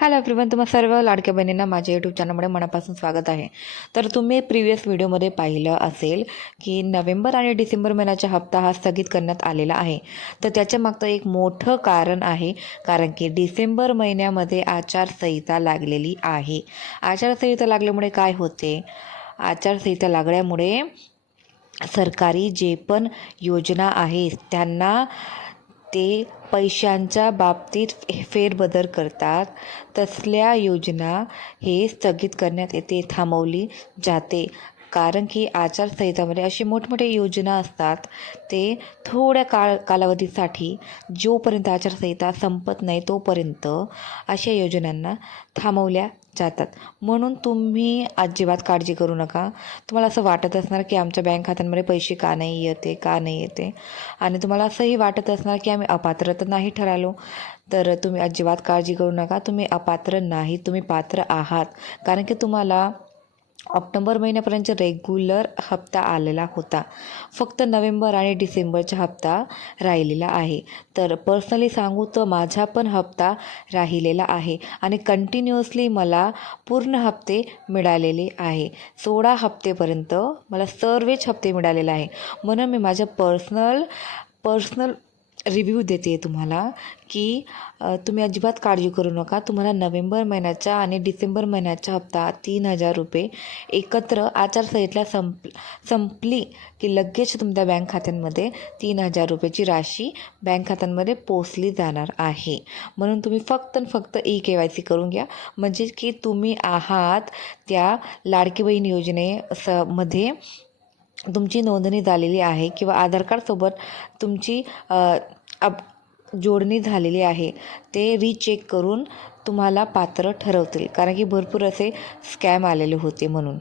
Hello everyone, तुम्हा सर्व लाडक्या बहिणींना माझ्या यूट्यूब चॅनलमध्ये मनापासून स्वागत आहे. तर तुम्ही प्रिव्हियस व्हिडिओमध्ये पाहिलं असेल की नोव्हेंबर आणि डिसेंबर महिन्याचा हप्ता हा स्थगित करण्यात आलेला आहे. तर त्याच्या मागचं एक मोठं कारण आहे, कारण की डिसेंबर महिन्यामध्ये आचारसंहिता लागलेली आहे. आचारसंहिता लागल्यामुळे काय होते? आचारसंहिता लागल्यामुळे सरकारी जे पण योजना आहेत त्यांना ते पैशांच्या बाबतीत फेरबदल करतात. तसल्या योजना हे स्थगित करण्यात येते, थांबवली जाते. कारण की आचारसंहितामध्ये अशी मोठमोठे योजना असतात, ते थोड्या कालावधीसाठी जोपर्यंत आचारसंहिता संपत नाही तोपर्यंत अशा योजनांना थांबवल्या जातात. म्हणून तुम्ही अजिबात काळजी करू नका. तुम्हाला असं वाटत असणार की आमच्या बँक खात्यांमध्ये पैसे का नाही येते आणि तुम्हाला असंही वाटत असणार की आम्ही अपात्र तर नाही ठरालो. तर तुम्ही अजिबात काळजी करू नका. तुम्ही अपात्र नाही, तुम्ही पात्र आहात. कारण की तुम्हाला ऑक्टोबर महिन्यापर्यंत रेग्युलर हप्ता आलेला होता. फक्त नोव्हेंबर आणि डिसेंबरचा हप्ता राहिलेला आहे. तर पर्सनली सांगू तर माझा पण हप्ता राहिलेला आहे आणि कंटिन्युअसली मला पूर्ण हप्ते मिळालेले आहे. 16 हप्तेपर्यंत मला सर्वच हप्ते मिळालेले आहे. म्हणून मी माझ्या पर्सनल रिव्ह्यू देते तुम्हाला की तुम्ही अजिबात काळजी करू नका. तुम्हाला नोव्हेंबर महिन्याचा आणि डिसेंबर महिन्याचा हप्ता 3,000 रुपये एकत्र आचारसंहिता संपली की लगेच तुमच्या बँक खात्यांमध्ये 3,000 रुपयाची राशी बँक खात्यांमध्ये पोचली जाणार आहे. म्हणून तुम्ही फक्त KYC करून घ्या, म्हणजे की तुम्ही आहात त्या लाडकी बहीण मध्ये तुमची नोंदणी झालेली आहे किंवा आधार कार्डसोबत तुमची जोडणी झालेली आहे. ते रीचेक करून तुम्हाला पात्र ठरवतील, कारण की भरपूर असे स्कॅम आलेले होते म्हणून.